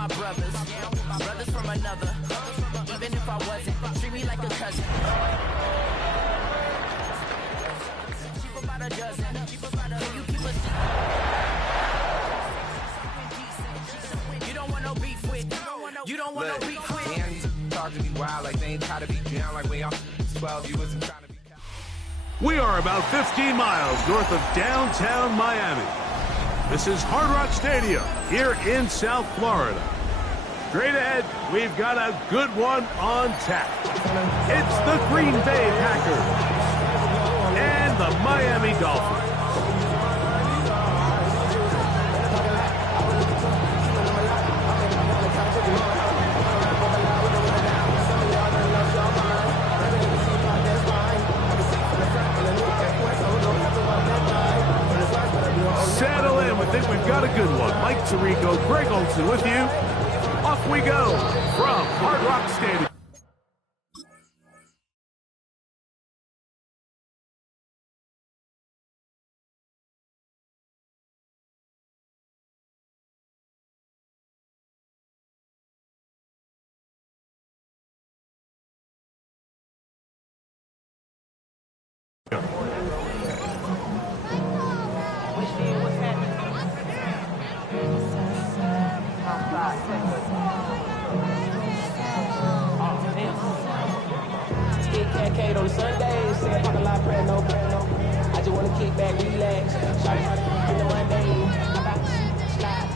my brothers. Brothers from another. Even if I wasn't, treat me like a cousin. Cheap about a dozen. Can you keep us? You don't want no beef with. You don't want no beef with. Talk to me wild like they ain't trying to be down like we on 12. You wasn't trying to be. We are about 15 miles north of downtown Miami. This is Hard Rock Stadium here in South Florida. Straight ahead, we've got a good one on tap. It's the Green Bay Packers and the Miami Dolphins. Settle in. We think we've got a good one. Mike Tirico, Greg Olson with you. Off we go from Hard Rock Stadium. On Sundays, say a fucking lot, prayer, no. I just want to kick back, relax. Shawty, one day.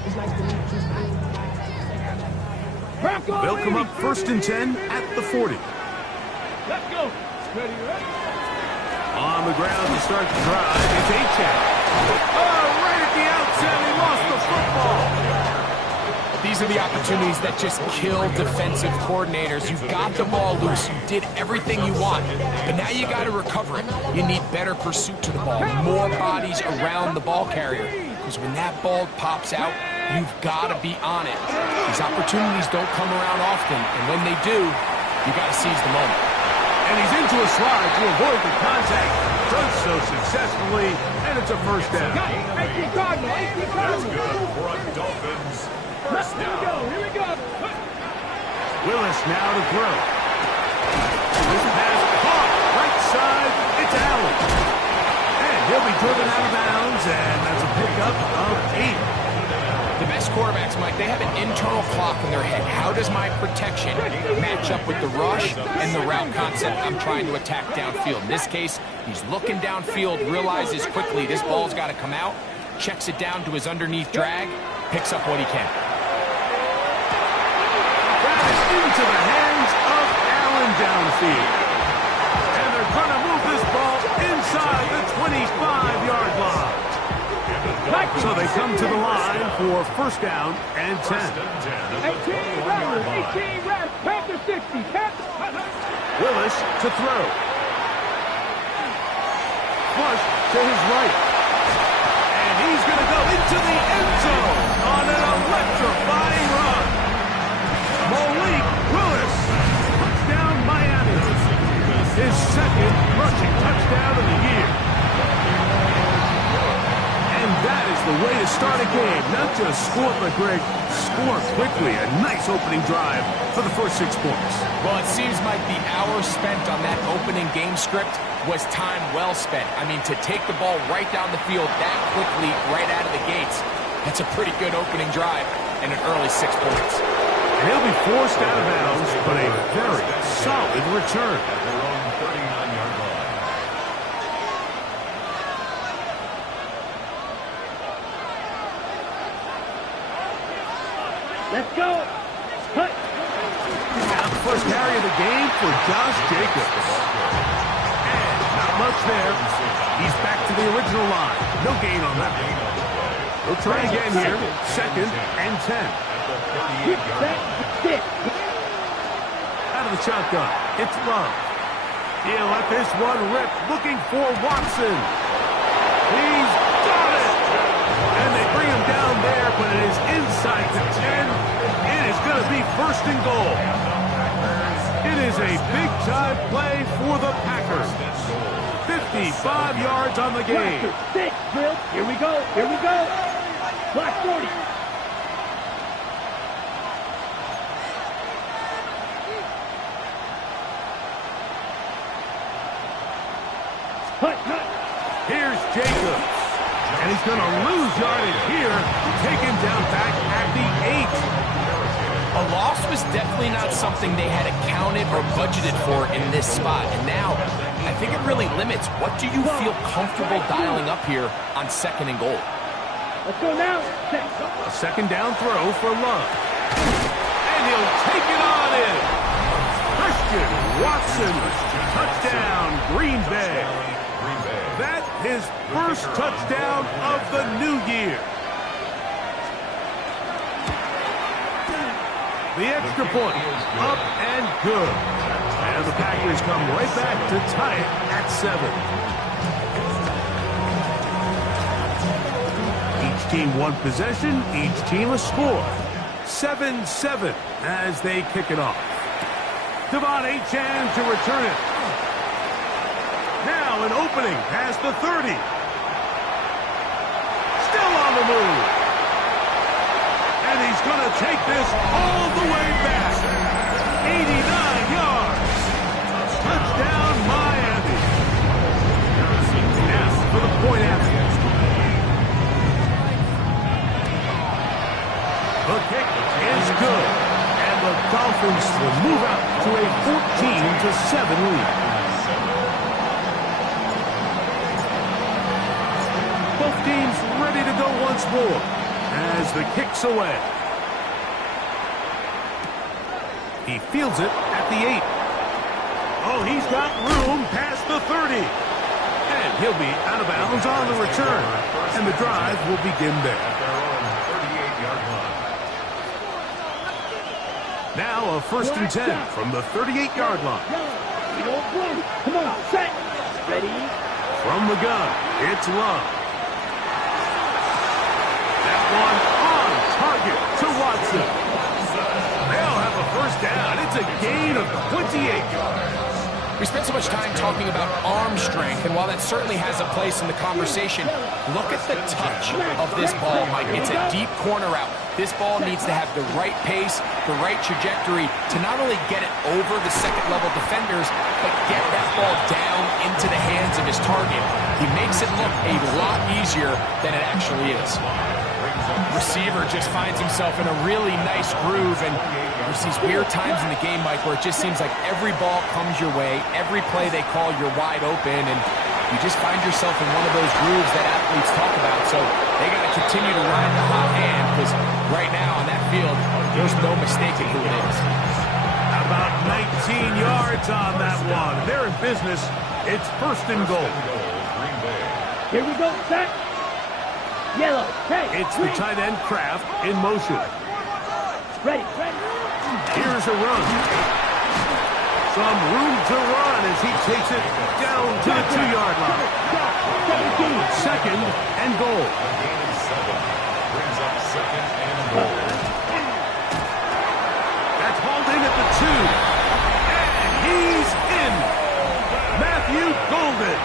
It's nice to meet you. They'll come up 1st and 10 at the 40. Let's go. Ready. On the ground to start the drive, it's A-Chat. Oh, right at the outset, he lost the football. These are the opportunities that just kill defensive coordinators. You got the ball loose. You did everything you want. But now you got to recover it. You need better pursuit to the ball. More bodies around the ball carrier. Because when that ball pops out, you've got to be on it. These opportunities don't come around often. And when they do, you got to seize the moment. And he's into a slide to avoid the contact. Does so successfully. And it's a first down. Let's go for a Dolphins. First down. Here we go. Willis now to throw. This pass caught. Right side. It's Allen. And he'll be driven out of bounds. And that's a pickup of 8. The best quarterbacks, Mike, they have an internal clock in their head. How does my protection match up with the rush and the route concept I'm trying to attack downfield? In this case, he's looking downfield, realizes quickly this ball's got to come out, checks it down to his underneath drag, picks up what he can. Into the hands of Allen downfield. And they're going to move this ball inside the 25-yard line. So they come to the line for first down and 10. 18 reps, Panther 60. Willis to throw. Flush to his right. And he's going to go into the end zone on an electrifying run. Malik Willis, touchdown Miami. His second rushing touchdown of the year. And that is the way to start a game. Not just score, but Greg, score quickly. A nice opening drive for the first 6 points. Well, it seems like the hour spent on that opening game script was time well spent. I mean, to take the ball right down the field that quickly, right out of the gates, that's a pretty good opening drive and an early 6 points. And he'll be forced out of bounds, but a very solid return. At their own 39-yard line. Let's go. Hut. Now the first carry of the game for Josh Jacobs. And not much there. He's back to the original line. No gain on that. He'll try again here. 2nd and 10. Out of the shotgun. It's Love. He'll let this one rip. Looking for Watson. He's got it. And they bring him down there, but it is inside the 10. It is going to be 1st and goal. It is a big-time play for the Packers. 55 yards on the game. Here we go. Block 40. Here's Jacobs. And he's going to lose yardage here. Taken down back at the 8. A loss was definitely not something they had accounted or budgeted for in this spot. And now, I think it really limits what do you feel comfortable dialing up here on 2nd and goal. Let's go now. A 2nd down throw for Love. And he'll take it on in. Christian Watson. Touchdown, Green Bay. That his first touchdown of the new year. The extra point, up and good. And the Packers come right back to tie it at 7. Each team one possession, each team a score. 7-7 as they kick it off. Devon Achane to return it. Now an opening past the 30. Still on the move. And he's going to take this all the way back. 89 yards. Touchdown, Miami. Now for the point after. The kick is good. And the Dolphins will move out to a 14-7 lead. Both teams ready to go once more as the kick's away. He fields it at the 8. Oh, he's got room past the 30. And he'll be out of bounds on the return. And the drive will begin there. Now a 1st and 10 from the 38-yard line. Come on, set. Ready? From the gun, it's Love. That one on target to Watson. They'll have a 1st down. It's a gain of 28. We spent so much time talking about arm strength, and while that certainly has a place in the conversation, look at the touch of this ball, Mike. It's a deep corner route. This ball needs to have the right pace, the right trajectory to not only get it over the second-level defenders, but get that ball down into the hands of his target. He makes it look a lot easier than it actually is. Receiver just finds himself in a really nice groove, and there's these weird times in the game, Mike, where it just seems like every ball comes your way, every play they call, you're wide open, and you just find yourself in one of those grooves that athletes talk about. So they got to continue to ride the hot hand, because right now on that field, there's no mistaking who it is. About 19 yards on that one. They're in business. It's 1st and goal. Here we go, set. Yellow. Hey. It's the tight end Kraft in motion. Ready. Here's a run. Some room to run as he takes it down to the 2-yard line. 2nd and goal. That's hauled in at the 2. And he's in. Matthew Golden.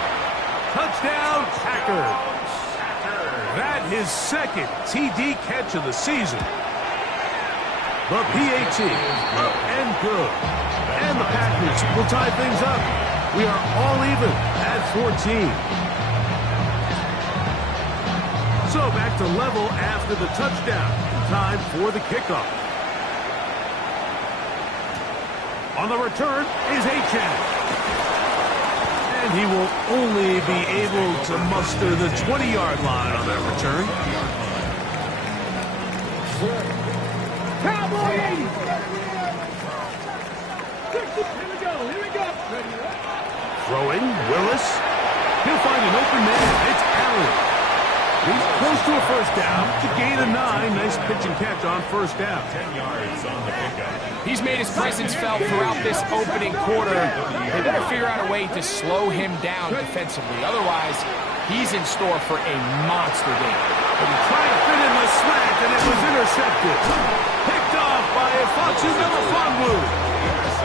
Touchdown, Packers. That his 2nd TD catch of the season. The PAT, up and good. And the Packers will tie things up. We are all even at 14. So back to level after the touchdown. Time for the kickoff. On the return is Achane. And he will only be able to muster the 20-yard line on that return. Cowboy 80. Here we go. Throwing, Willis. He'll find an open man. It's Allen. He's close to a 1st down to gain a 9. Nice pitch and catch on 1st down. 10 yards on the pickup. He's made his presence felt throughout this opening quarter. They better figure out a way to slow him down defensively. Otherwise, he's in store for a monster game. But he tried to fit in the slant, and it was intercepted. Picked off by Ifachu Melifonwu.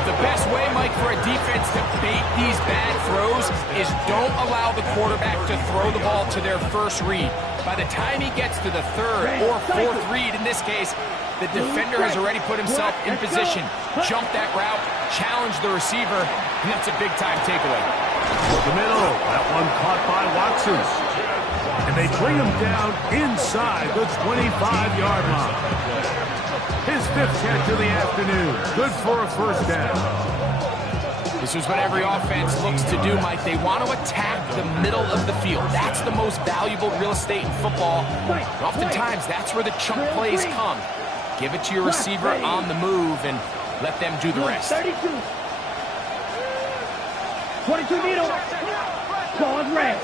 The best way, Mike, for a defense to bait these bad throws is don't allow the quarterback to throw the ball to their first read. By the time he gets to the third or fourth read, in this case, the defender has already put himself in position, jumped that route, challenged the receiver, and that's a big-time takeaway. The middle, that one caught by Watson. And they bring him down inside the 25-yard line. His 5th catch of the afternoon. Good for a first down. This is what every offense looks to do, Mike. They want to attack the middle of the field. That's the most valuable real estate in football. And oftentimes, that's where the chunk plays come. Give it to your receiver on the move and let them do the rest. 32. 22 needle. Claws red.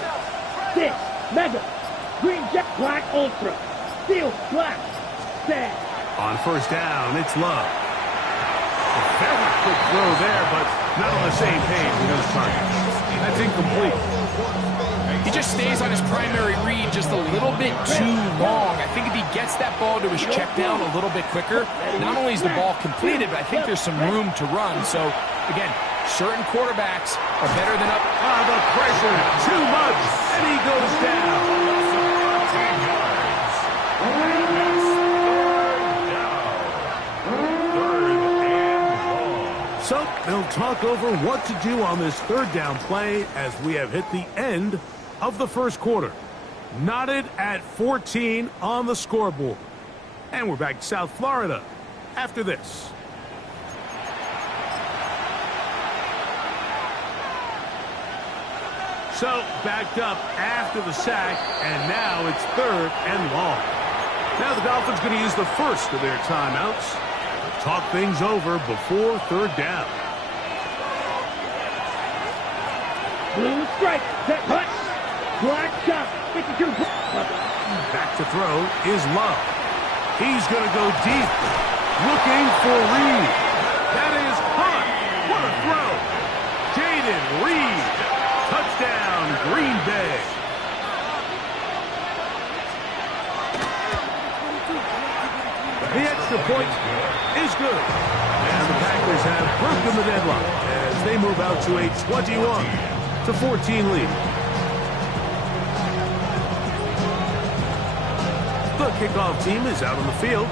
6. Mega. Green jet black ultra. Steel black. Sad. On first down, it's Love. A very quick throw there, but not on the same page with those targets. That's incomplete. He just stays on his primary read just a little bit too long. I think if he gets that ball to his check down a little bit quicker, not only is the ball completed, but I think there's some room to run. So, again, certain quarterbacks are better than up. The pressure, too much, and he goes down. So they'll talk over what to do on this third down play as we have hit the end of the first quarter. Knotted at 14 on the scoreboard. And we're back to South Florida after this. So backed up after the sack, and now it's 3rd and long. Now the Dolphins going to use the first of their timeouts. Talk things over before 3rd down. Blue strike. Set cut. Black shot. 52. Back to throw is Love. He's going to go deep. Looking for Reed. That is caught. What a throw. Jaden Reed. Touchdown, Green Bay. The extra point is good. And the Packers have broken the deadlock as they move out to a 21-14 lead. The kickoff team is out on the field,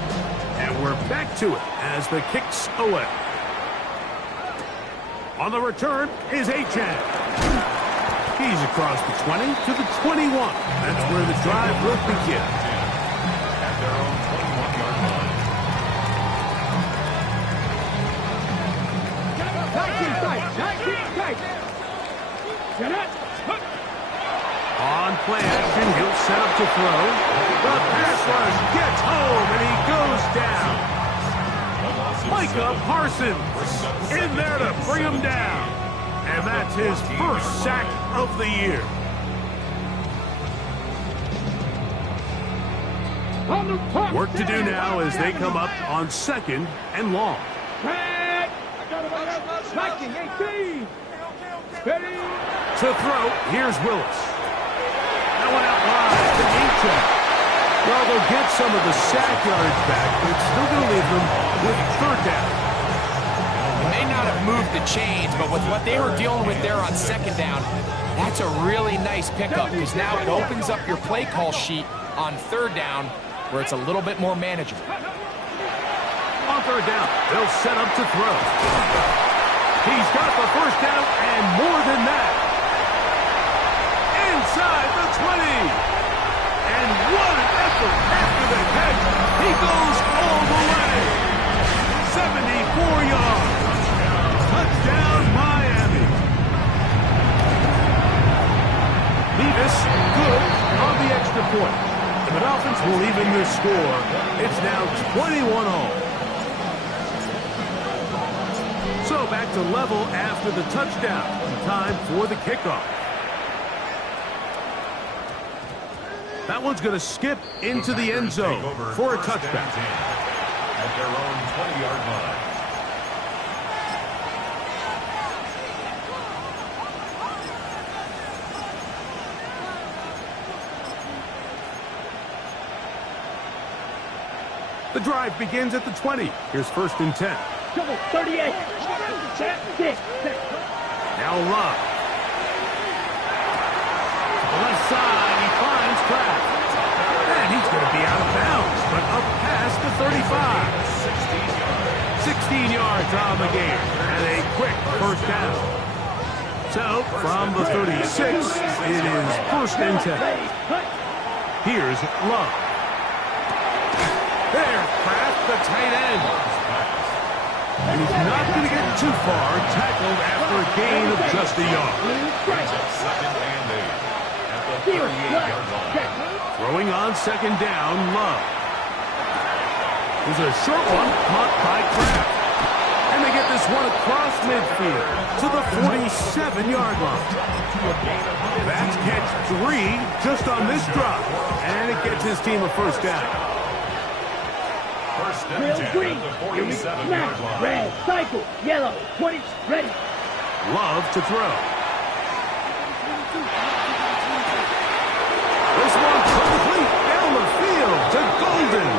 and we're back to it as the kick's away. On the return is Achan. He's across the 20 to the 21. That's where the drive will begin. At their own 21-yard line. On play action, he'll set up to throw. The pass rush gets home, and he goes down. Micah Parsons in there to bring him down. And that's his first sack of the year. Work to do now as they come up on 2nd and long. To throw, here's Willis. That one out wide to Achan. Well, they'll get some of the sack yards back, but it's still going to leave them with 3rd down. They may not have moved the chains, but with what they were dealing with there on 2nd down, that's a really nice pickup because now it opens up your play call sheet on 3rd down where it's a little bit more manageable. On 3rd down, they'll set up to throw. He's got the first down and more than that. Inside the 20. And what an effort after the catch. He goes all the way. 74 yards. Touchdown, Miami. Levis good on the extra point. And the Dolphins will even this score. It's now 21-all. So back to level after the touchdown. Time for the kickoff. That one's going to skip into the end zone for a touchback. At their own 20-yard line. The drive begins at the 20. Here's 1st and 10. 38. Set, 6. Now Love. To the left side, he finds Kraft. And he's going to be out of bounds, but up past the 35. 16 yards on the game, and a quick 1st down. So, from the 36, it is 1st and 10. Here's Love. There's Kraft, the tight end. And he's not going to get too far, tackled after a gain of just a yard. Throwing on 2nd down, Love. There's a short one caught by Kraft. And they get this one across midfield to the 47-yard line. That's catch 3 just on this drop. And it gets his team a 1st down. Green, here we snap, red, cycle, yellow, 20, ready. Love to throw. This one complete down the field to Golden.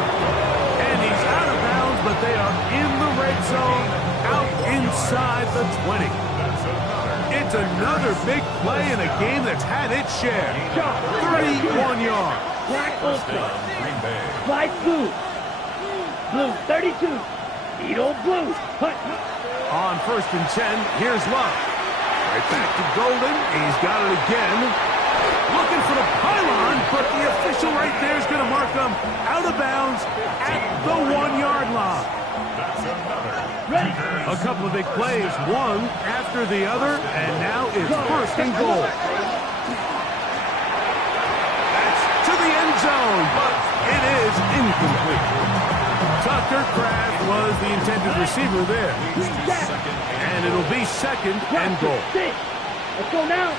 And he's out of bounds, but they are in the red zone, out inside the 20. It's another big play in a game that's had its share. 31 yards. Black Ulster. Flight blue. Blue 32. Edo blue. Hut. On 1st and 10, here's Love. Right back to Golden. He's got it again. Looking for the pylon, but the official right there is going to mark him out of bounds at the 1-yard line. Ready. A couple of big plays, one after the other, and now it's 1st and goal. That's to the end zone, but it is incomplete. Tucker Kraft was the intended receiver there. And it'll be 2nd and goal. Let's go now.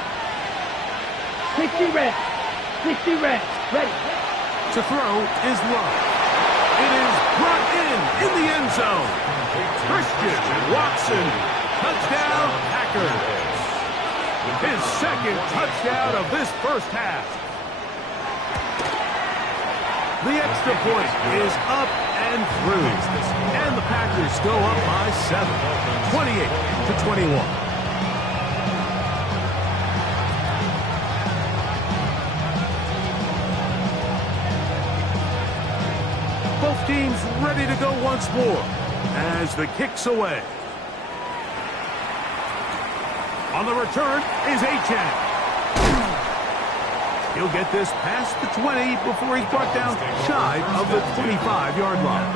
60 red. 60 red. Ready. To throw is Love. It is brought in the end zone. Christian Watson. Touchdown, Packers. His 2nd touchdown of this 1st half. The extra point is up and through. And the Packers go up by 7. 28-21. Both teams ready to go once more as the kick's away. On the return is Achane. He'll get this past the 20 before he's brought down shy of the 25-yard line.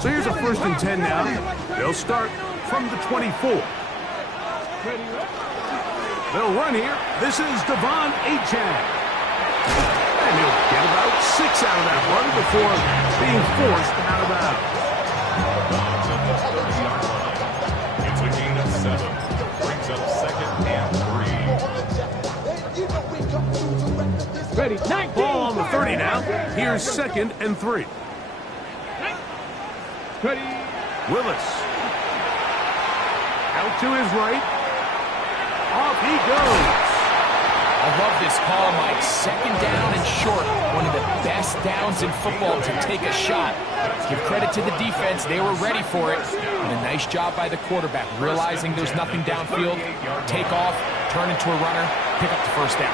So here's a 1st and 10 now. They'll start from the 24. They'll run here. This is Devon Achane. And he'll get about 6 out of that one before being forced out of bounds. It's a gain of 7. Brings up 2nd and 3. Ready. 19. Ball on the 30 now. Here's 2nd and 3. Ready. Willis. Out to his right. Off he goes. I love this call, Mike. 2nd down and short. One of the best downs in football to take a shot. Give credit to the defense. They were ready for it. And a nice job by the quarterback, realizing there's nothing downfield. Take off, turn into a runner, pick up the 1st down.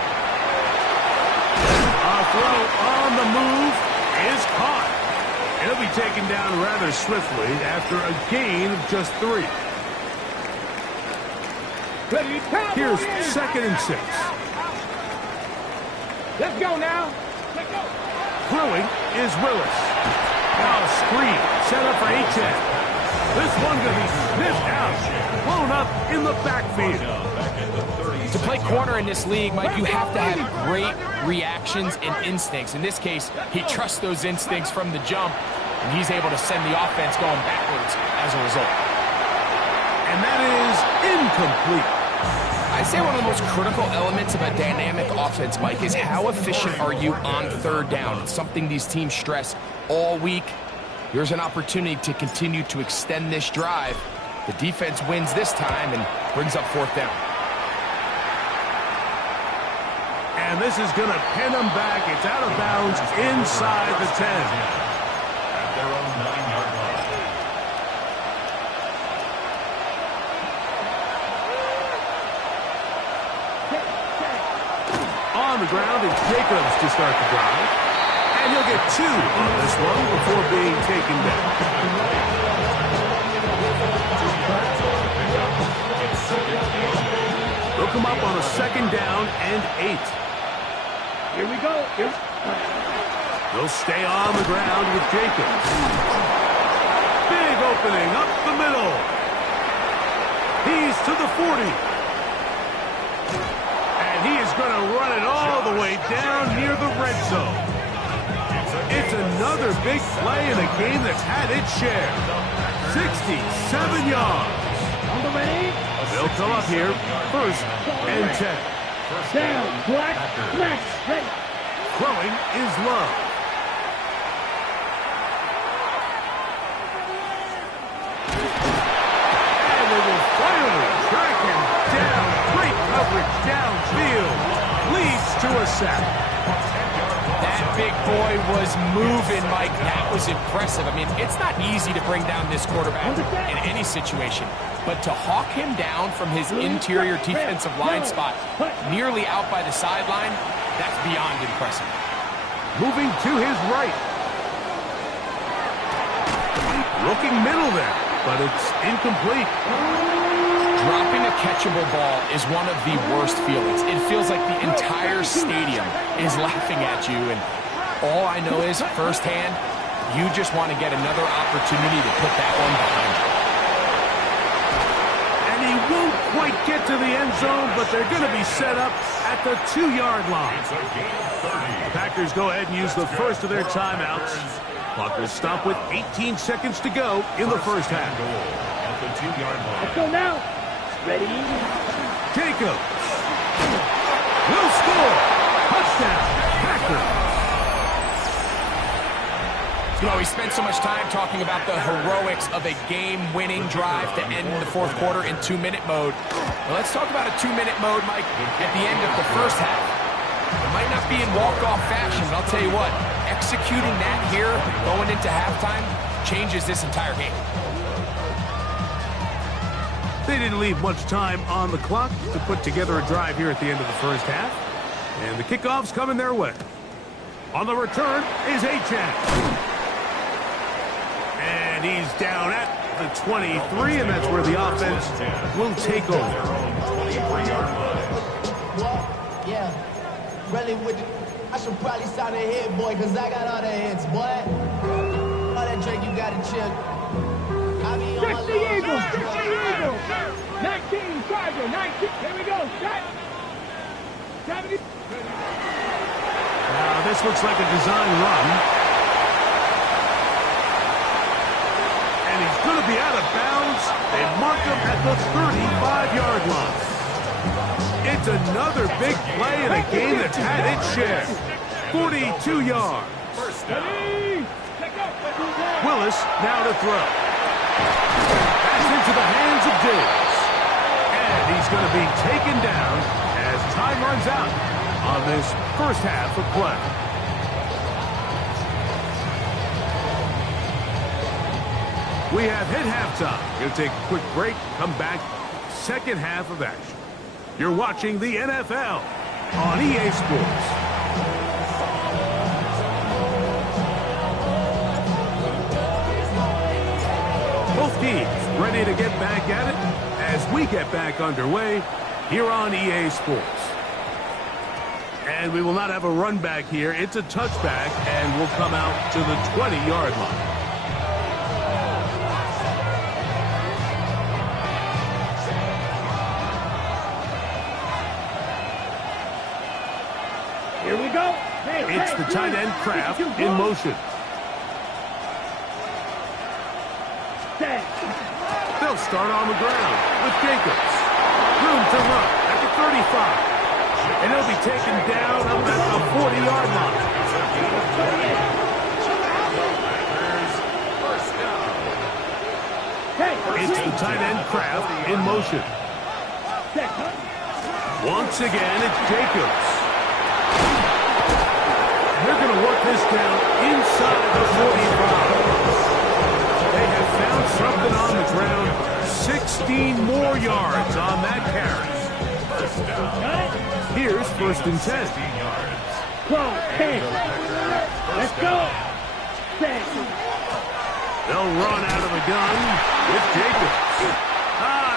A throw on the move is caught. He'll be taken down rather swiftly after a gain of just 3. Here's 2nd and 6. Let's go now. Throwing is Willis. Now a screen set up for Achane. This one going to be sniffed out. Blown up in the backfield. To play corner in this league, Mike, you have to have great reactions and instincts. In this case, he trusts those instincts from the jump, and he's able to send the offense going backwards as a result. And that is incomplete. I'd say one of the most critical elements of a dynamic offense, Mike, is how efficient are you on 3rd down? It's something these teams stress all week. Here's an opportunity to continue to extend this drive The defense wins this time and brings up 4th down. And this is going to pin them back. It's out of bounds inside the 10. At their own 9-yard line. On the ground, it's Jacobs to start the drive. And he'll get 2 on this one before being taken down. They'll come up on a 2nd down and 8. Here we go. They'll stay on the ground with Jacobs. Big opening up the middle. He's to the 40. And he is going to run it all the way down near the red zone. It's another big play in a game that's had its share. 67 yards. On the ready. They'll come up here, 1st and 10. Down, black, smash, ready. Throwing is Love. And they will finally track him down. Great coverage downfield. Leads to a sack. That big boy was moving, Mike. That was impressive. I mean, it's not easy to bring down this quarterback in any situation. But to hawk him down from his interior defensive line spot, nearly out by the sideline, that's beyond impressive. Moving to his right. Looking middle there, but it's incomplete. Dropping a catchable ball is one of the worst feelings. It feels like the entire stadium is laughing at you, and all I know is, firsthand, you just want to get another opportunity to put that one behind you. And he won't quite get to the end zone, but they're going to be set up at the 2-yard line. It's a gain of 30. The Packers go ahead and use the first of their timeouts. Clock will stop with 18 seconds to go in the first half. At the 2-yard line. Let's go now. Ready. Jacobs will score. Touchdown, Packers. You know, we spent so much time talking about the heroics of a game-winning drive to end the 4th quarter in 2-minute mode. Well, let's talk about a 2-minute mode, Mike, at the end of the first half. It might not be in walk-off fashion, but I'll tell you what, executing that here going into halftime changes this entire game. They didn't leave much time on the clock to put together a drive here at the end of the first half. And the kickoff's coming their way. On the return is Achane. And he's down at the 23, and that's where the offense will take over. Yeah, really with I should probably sign a hit, boy, because I got all the hits, boy. All that drink you got to chill. I be on my Stretch the eagle. Stretch the eagle. 19, Charger, 19. Here we go. Shot. 70. Now, this looks like a design run. And he's going to be out of bounds. They mark him at the 35-yard line. It's another big play in a game that's had its share. 42 yards. Willis now to throw. Pass into the hands of Diggs. And he's going to be taken down as time runs out on this first half of play. We have hit halftime. Going to take a quick break, come back, second half of action. You're watching the NFL on EA Sports. Both teams ready to get back at it as we get back underway here on EA Sports. And we will not have a run back here. It's a touchback, and we'll come out to the 20-yard line. Here we go. It's the tight end Kraft in motion. They'll start on the ground with Jacobs. Room to run at the 35. And he'll be taken down up at the 40-yard line. It's the tight end Kraft in motion. Once again, it's Jacobs. They're going to work this down inside the 45. They have found something on the ground. 16 more yards on that carry. Here's 1st and 10. 12, 10. Let's go. 6. They'll run out of the gun with Jacobs.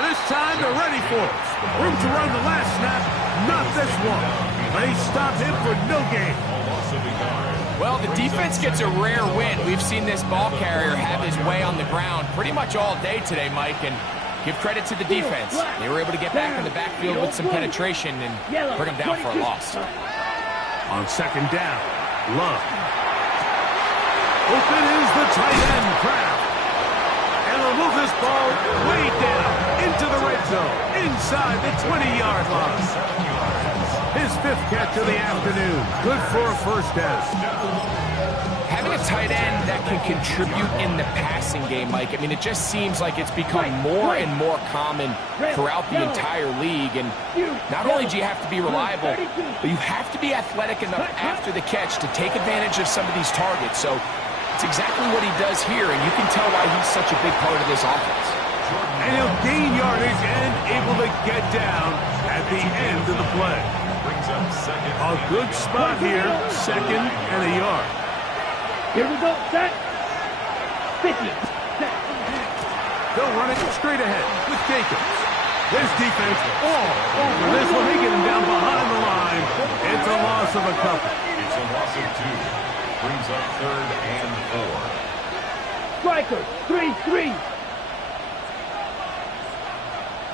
This time they're ready for it. Room to run the last snap, not this one. They stop him for no gain. Well, the defense gets a rare win. We've seen this ball carrier have his way on the ground pretty much all day today, Mike, and give credit to the defense. They were able to get back in the backfield with some penetration and bring them down for a loss. On 2nd down, Love. Open is the tight end, Kraft. And they'll move this ball way down into the red zone, inside the 20-yard line. His 5th catch of the afternoon. Good for a 1st down. Having a tight end that can contribute in the passing game, Mike, I mean, it just seems like it's become more and more common throughout the entire league. And not only do you have to be reliable, but you have to be athletic enough after the catch to take advantage of some of these targets. So it's exactly what he does here, and you can tell why he's such a big part of this offense. And he'll gain yardage and able to get down at the end of the play. A good spot here, 2nd and a yard. Here we go, set. 50. Set. They'll run it straight ahead with Jacobs. This defense all over this one. They get him down behind the line. It's a loss of a couple. It's a loss of 2. Brings up 3rd and 4. Striker, 3-3.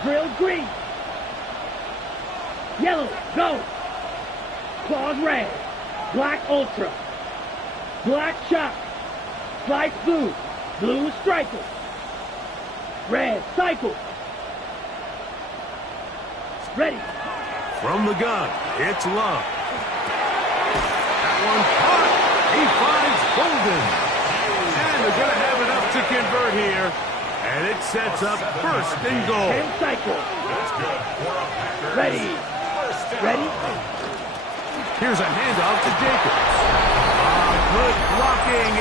Drill green. Yellow, go. Claws red. Black ultra. Black shock. Slice blue. Blue striker. Red cycle. Ready. From the gun, it's Love. That one caught. He finds Golden. And they're going to have enough to convert here. And it sets up 1st and goal. 10 cycle. Ready. Ready. Here's a handoff to Jacobs. Good blocking,